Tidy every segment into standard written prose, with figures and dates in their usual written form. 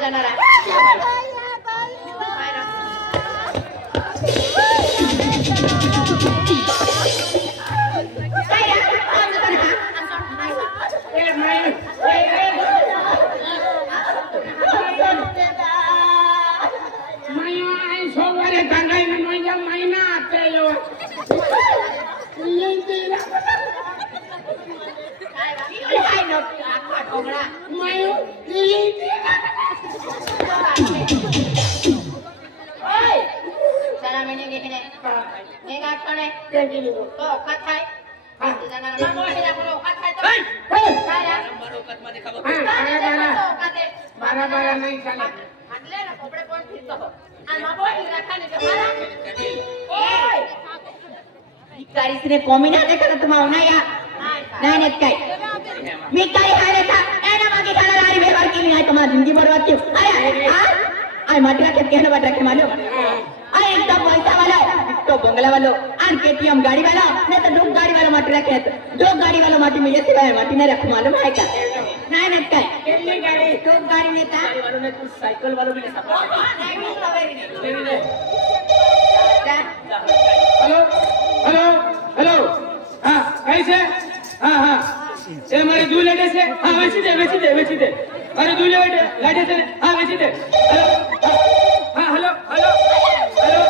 जाणारा कॉमी ना देखा तुम ना या नहीं काय मी काय हारे था एना मागे खाना लारी व्यवहार की नहीं तुम्हारी जिंदगी बर्बाद क्यों अरे हां आय मटरा के कहना बटा के मालूम आय एकदम पैसा वाला तो बंगला वाला और केटीएम गाड़ी वाला नहीं तो दो गाड़ी वाला मटरा के दो गाड़ी वाला माटी मिले थे भाई माटी नहीं रख मालूम है क्या नहीं काय केली गाड़ी दो गाड़ी में था गाड़ी वालों ने कुछ साइकिल वालों में सब नहीं सवेरे हेलो हेलो हेलो हाँ कैसे हाँ हाँ ये हमारे दूल्हे लेटे से हाँ वैसी दे अरे दूल्हे लेटे से हाँ वैसी दे हेलो हाँ हेलो हेलो हेलो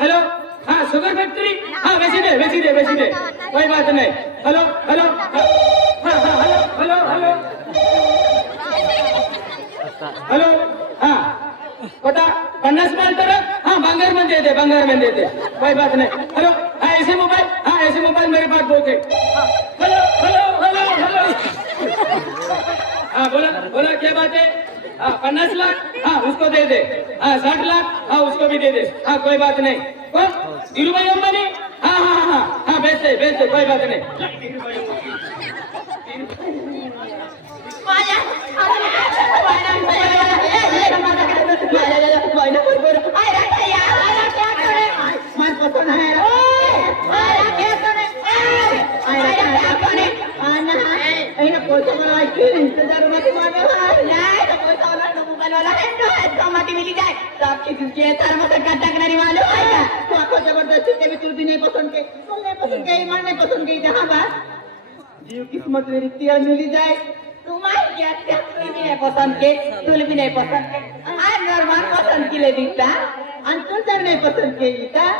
हेलो हाँ शुगर फैक्ट्री हाँ वैसी दे कोई बात नहीं हेलो हेलो हाँ हाँ हेलो हेलो हेलो हेलो हाँ पता 50 माल तरफ हाँ बंगार में दे दे कोई बात नहीं हेलो हाँ ऐसे मोबाइल मेरे पास बहुत है हेलो हेलो हेलो हेलो हाँ बोला क्या बात है हाँ 50 लाख हाँ उसको दे दे हाँ 60 लाख हाँ उसको भी दे दे हाँ कोई बात नहीं कौन धीरू भाई अंबानी हाँ हाँ हाँ हाँ बेचते कोई बात नहीं किस्मत मेरी तिया मिली जाए तुम्हारी क्या नहीं पसंद के तुल भी नहीं पसंद के आज नॉर्मल पसंद की ले दीता अंतुल तर नहीं पसंद के दीता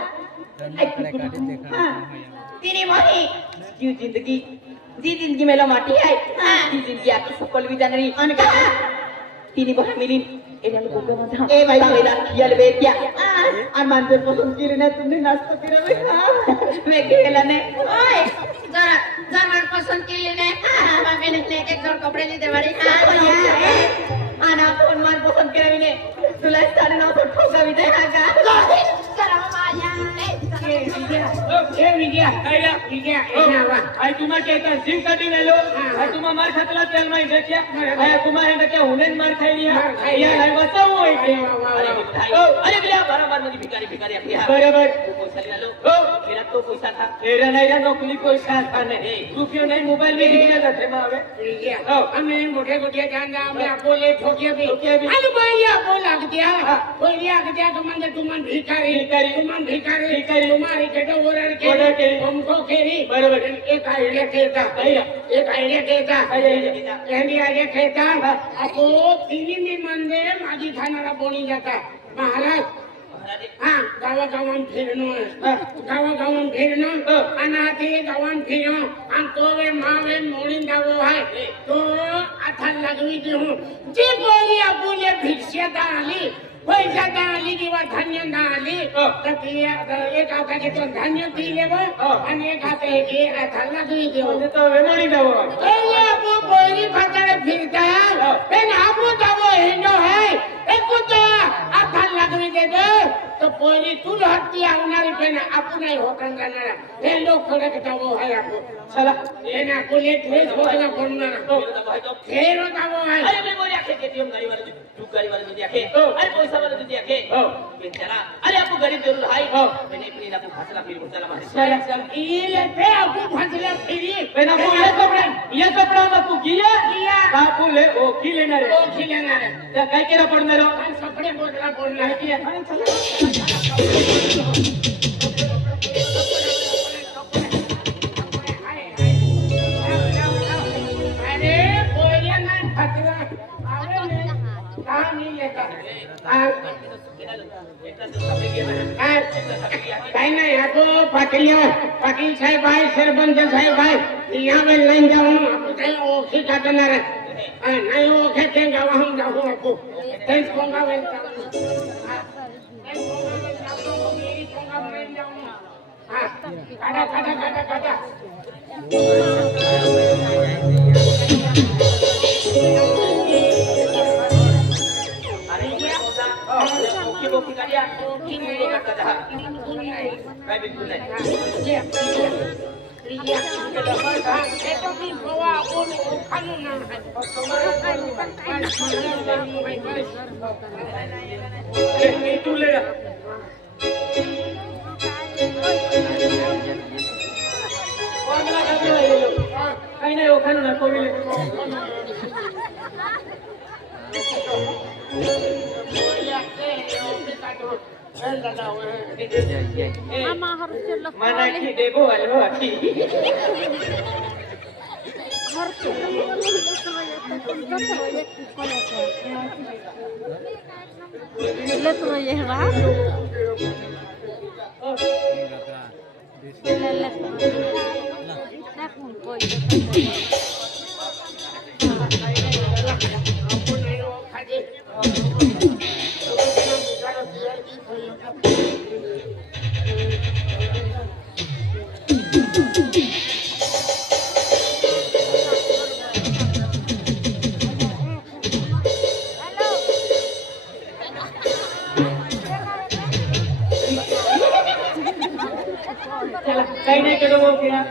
तेरी माही जी जिंदगी में लो माटी है जी जिंदगी आपकी सफल भी जान रही अनका तीनी बहन मिली ए भाई मेरा खियल बे क्या अरमान तो पसंद की लेना तुमने नाश्ता करा मैं खेला ने ओए जरा पसंद के लेने मैंने एक जोड़ कपड़े नहीं दे वाली आना फोन मान पसंद करे मैंने तुला 950 ठोका भी दे हां चला माया विजया आई तुम्हारे कहता जिम कटिंग ले लो आई तुम्हारे मार खतला तेल में देखिए आई तुम्हारे है क्या हुने मार खाई लिया ये नहीं बताओ अरे भैया बराबर मुझे भिखारी बराबर पैसा ले लो मेरा तो पैसा था तेरा नहीं रहा नौकरी पैसा था नहीं रुपये नहीं मोबाइल में दिखने जाते मावे हमने मोटे जान जा मैं आपको ले ठोकिया भी अरे भैया आपको लग दिया तुमन भिखारी तुम्हारी केटो ओरर के हमको केरी बराबर एक आइडिया कहता आपको टीवी में मंदे माजी खाना बोली जाता महाराज हाँ गावागावान फिरनो अनाथे गावान फिरो अंतोवे मावे मोड़ी दावो है तो अथल लगवी दी हूँ जी बोली अबूले भिक्षा दाली पैसा दाली किंवा धान्य दाली तर एक आता के तो धान्य दी लेवो आणि एक आता के अथल लगवी दी हूँ तो वेमोडी दावो ये आपो बोली फटाड़े फिरता पेन आपो दावो हिंदो है एक तो अथल लगवी दे दो तो पोरी तू हत्ती आवणारी पेन आपण नाही होता जाणार हे लोक खडे कटावो है आपको चला ये ना को लेट वेज होना पड़ना तो फेरो दावो है अरे मैं बोलिया के एटीएम गाड़ी वाले जो गाड़ी वाले जो देखे अरे पैसा वाले जो देखे बेचारा अरे आपको गरीब जरूर है मैंने अपनी आपको फसला फिर चला मारे चल ये लेते आपको फसला फिर मैंने आपको ये कपड़ा आपको किया आपको ले ओ की लेना रे क्या काय केरा पड़ना रो कपड़े बोलना बोलना है किया काही नाही ako पाटील साहेब आहे सरपंच साहेब आहे यावेळी लाईन जाऊन आपण काही ओळखी टाकणार आहे नाही ओळखे ते गावाहून जाऊ नको तेच कोंगावे काढा काढा काढा काढा ओके काढ्या ओके करता काय बिलकुल नाही तू ले काही नाही ओखानो ना कोविले Mama harus celok. Mana ki debo alo aki. Harus काही नाही केलं भाऊ किरा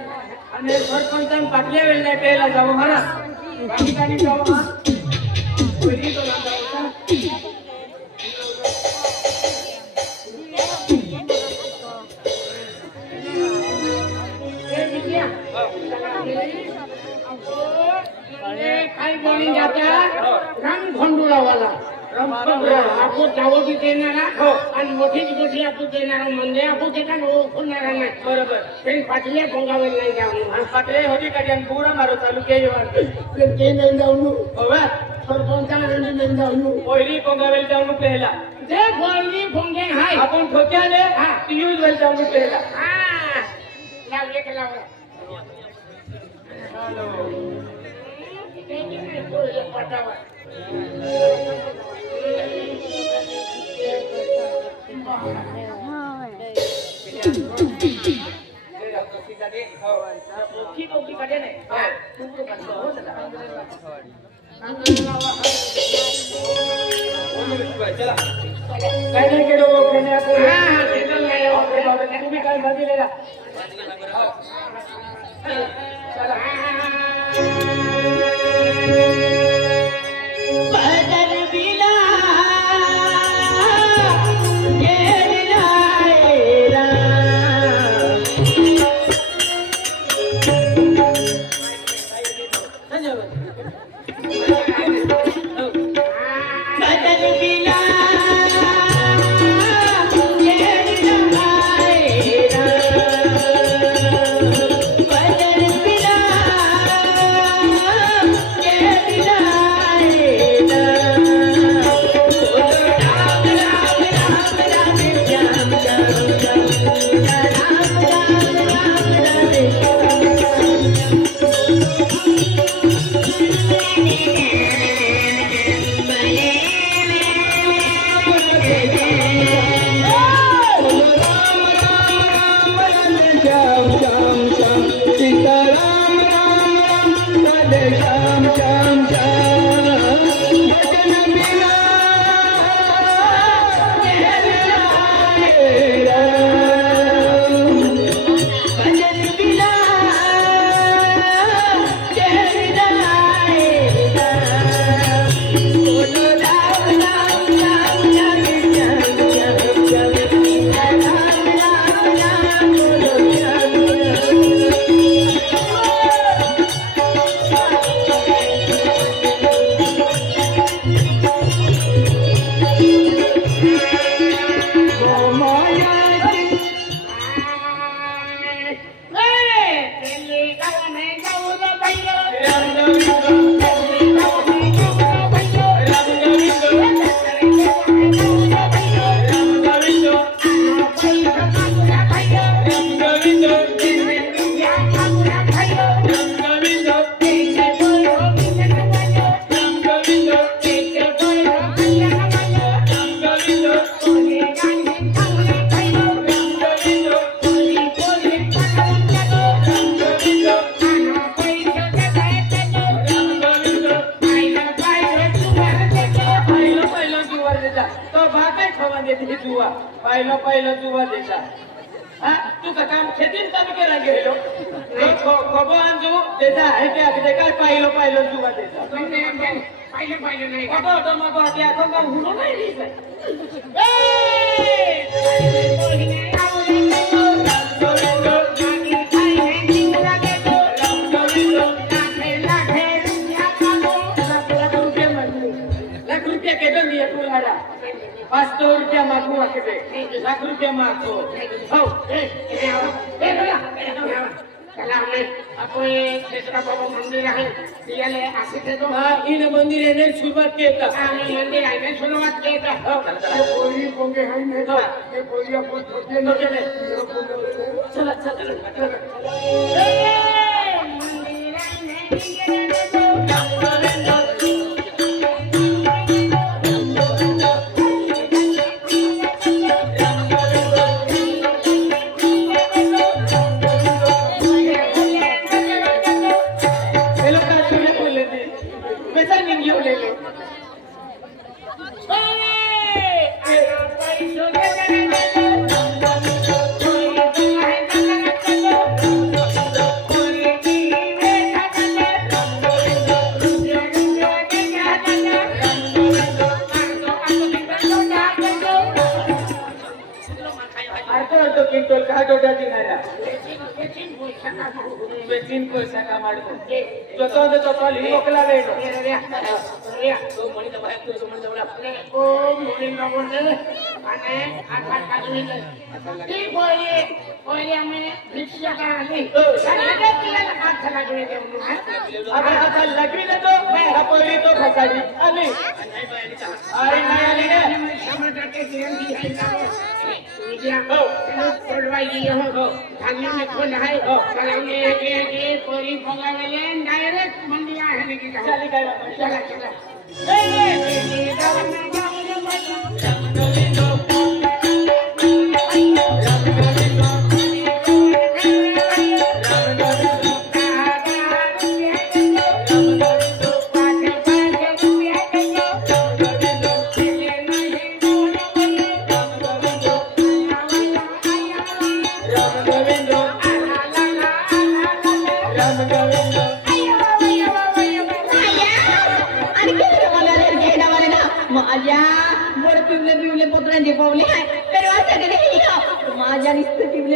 आणि सरपंचान पाटल्या वेळ नाही प्यायला जाऊ म्हणा बाकी काही जाऊ हा पहिली तो जाऊ काही बोलून जात्या राम खंडुरावाला आपण जावं बी देणारा आणि मोठीच मोठी आपण देणारा म्हणजे आपण त्याला ओळखणारा नाही बरोबर पण पाटल्या पोंगावे नाही जाऊन पाटले होती का आणि पुरा मारो चालू केली वाटतं ते नाही जाऊन होवा सरपंचाला नाही जाऊन पहिली कोंगावेल जाऊन पहिला ते बोलली फोंगे हाय आपण ठोक्याले ती यूज वेल जाऊन पहिला लावले का लावला पटावा काय नाही केलं तुम्ही काय भाजीलेला देते जुवा पहिलं जुवा देता हा तू का काम खेतीन काम केला गेलो खबो आणजो देता आहे ते अगदी काय पहिलं जुवा देता पाहिलं नाही खबो मग त्या का हुनो नाही दिसत ₹500 मागू वाके लाख रुपया मागो हो चला आपण क्षेत्रा बाबा मंदिर आहे याले असे देतो इन मंदिर येणे सुरुवात केलं आम्ही मंदिर आहे सुरुवात केलं कोणी कोंगे आहे नाही ते कोणी आपण छोटे न केले चला बेचिन पैसा का माडतो जो तो लिओकला वेणो तो मणी दबाय तो समण दवला ओ मुली नवने आणि आता काढले ती कोई आम्ही भिक्षा काढली आणि तिला हात लागले आता लगविले तो पहिली तो फसाडी आली अरे नाही आली रे समाजाचे देवी आहे ना विद्या पडवाई हो धान्य में खोल है कलाने के कोरी भगावेले डायरेक्ट मंदिर आहे की चली काय चला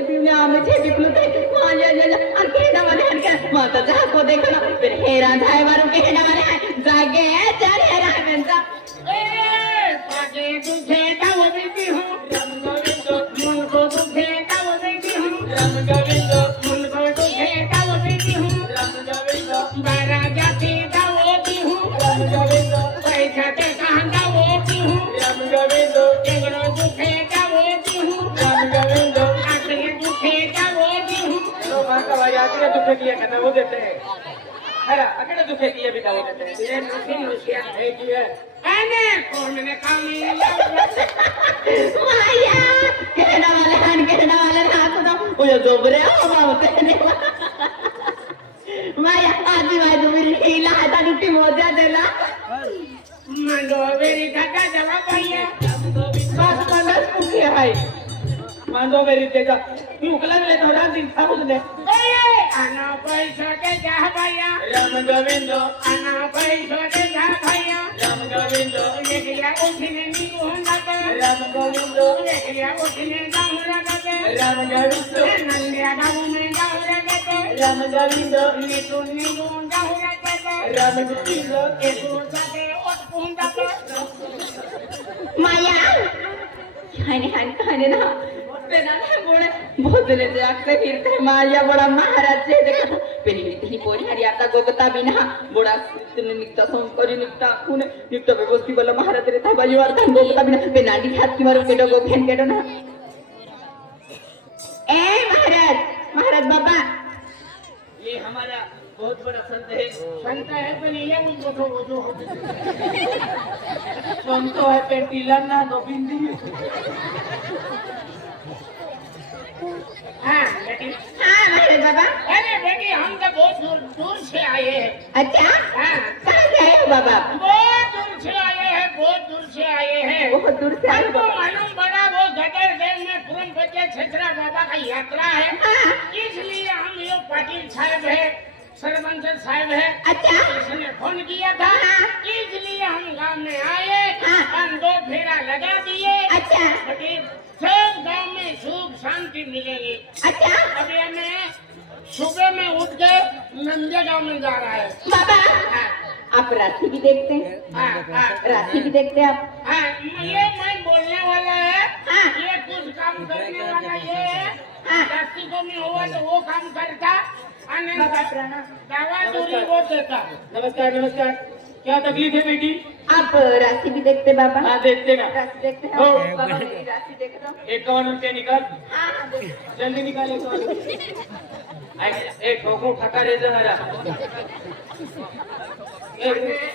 पिवले आमे पिपलो माता को देखना फिर हेरा जाए मारू के हेडा वाले जागे चार हेरा मेंसा पागे तुझे दाव देती हूं मन को तुझे दाव देती हूं मन को तुझे दाव देती हूं बारा जाती दाव देती हूं पैसा ते कहां दाव देती हूं टेंगड़ो तुझे दाव देती हूं आखिर तुझे दाव देती हूं तो मां का भाई आती है तुझे किया करना वो देते हैं अरे अकेले दुखे किए भी दाव देते हैं ये नसीब होशियार है कि है आने कौन ने काम माया कहना वाले हाथ दो वो जोबरे हो मावते ने माया आजी भाई तो मेरी हीला हाता टूटी मोजा देला मंडो मेरी काका जवा भैया बस मनस कुके है मांडो मेरी तेजा तू उकला ले तो रात दिन था उसने आना पैसा के जा भैया राम गोविंद आना पैसा के जा भैया राम गोविंद ये किया उठने नी होंदा के राम गोविंद ये किया उठने दाऊरा के राम गोविंद नंदिया दाऊ में दाऊरा के राम गोविंद नी तो दाऊरा के राम गोविंद ये तो जाके उठ होंदा के माया खाने ना पेनाने बोले बहुत दिन से आते फिरते माया बड़ा महाराज से देखा पेनी मितली पोरी हरी आता गोगता बिना बड़ा तुने निकता सोमकरी निकता कुने निकता व्यवस्थित वाला महाराज रहता बाजू वाला गोगता बिना पेनाडी हाथ की मारो केडो गो फैन केडो ना ए महाराज बाबा ये हमारा बहुत बड़ा संत है पर ये उनको तो वो जो संत है पेंटिला ना दो बिंदी हाँ बेटी महाराज बाबा अरे बेटी हम तो बहुत दूर से आए हैं अच्छा हाँ कहाँ से आए हो बाबा बहुत दूर से आए हैं बहुत दूर से आए हो हमको बाबा। मालूम पड़ा वो गदर देव में पूरन पचे छेछरा बाबा का यात्रा है, हाँ। इसलिए हम ये पाटिल साहब है, सरपंच साहब है, अच्छा इसने फोन किया था, हाँ। इसलिए हम गांव में आए हाँ। और 2 फेरा लगा दिए। अच्छा पाटिल सब गांव में सुख शांति मिलेगी। अच्छा अभी हमें सुबह में उठ के नंदे गांव में जा रहा है। बाबा हाँ, आप राशि भी देखते हैं, हाँ, हाँ। राशि भी देखते हैं आप। हाँ, ये मैं बोलने वाला है, हाँ। ये कुछ काम करने वाला ये है, हाँ। जाति को में हुआ तो वो काम करता, और बाबा प्रणाम। दवा दूरी वो देता। नमस्कार नमस्कार, क्या तकलीफ है बेटी? आप राशि भी देखते हैं बाबा? हाँ देखते ना। राशि देखते हैं हो। बाबा, मेरी राशि देख रहा हूँ। 51 रुपये निकाल, हाँ हाँ, देखते हैं। जल्दी निकाल 51 रुपये। एक ठोको ठका रे जरा,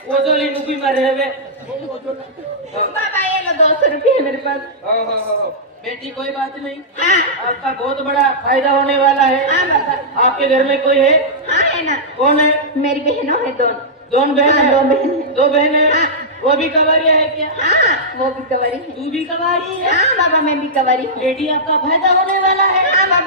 वो जो ली नुकी मार रहे हैं। बाबा ये लो 200 रुपये है मेरे पास। हो। बेटी कोई बात नहीं, हाँ आपका बहुत बड़ा फायदा होने वाला है। हाँ बाबा। आपके घर में कोई है? हाँ है ना, कौन है? मेरी बहनों है दोनों। 2 बहन हाँ, है? 2 बहन है। 2 बहन है? हाँ। वो भी कवारिया है क्या? हाँ वो भी कवारी है। तू भी कवारी है? हाँ बाबा मैं भी कवारी हूँ। बेटी आपका फायदा होने वाला है। हाँ बाबा।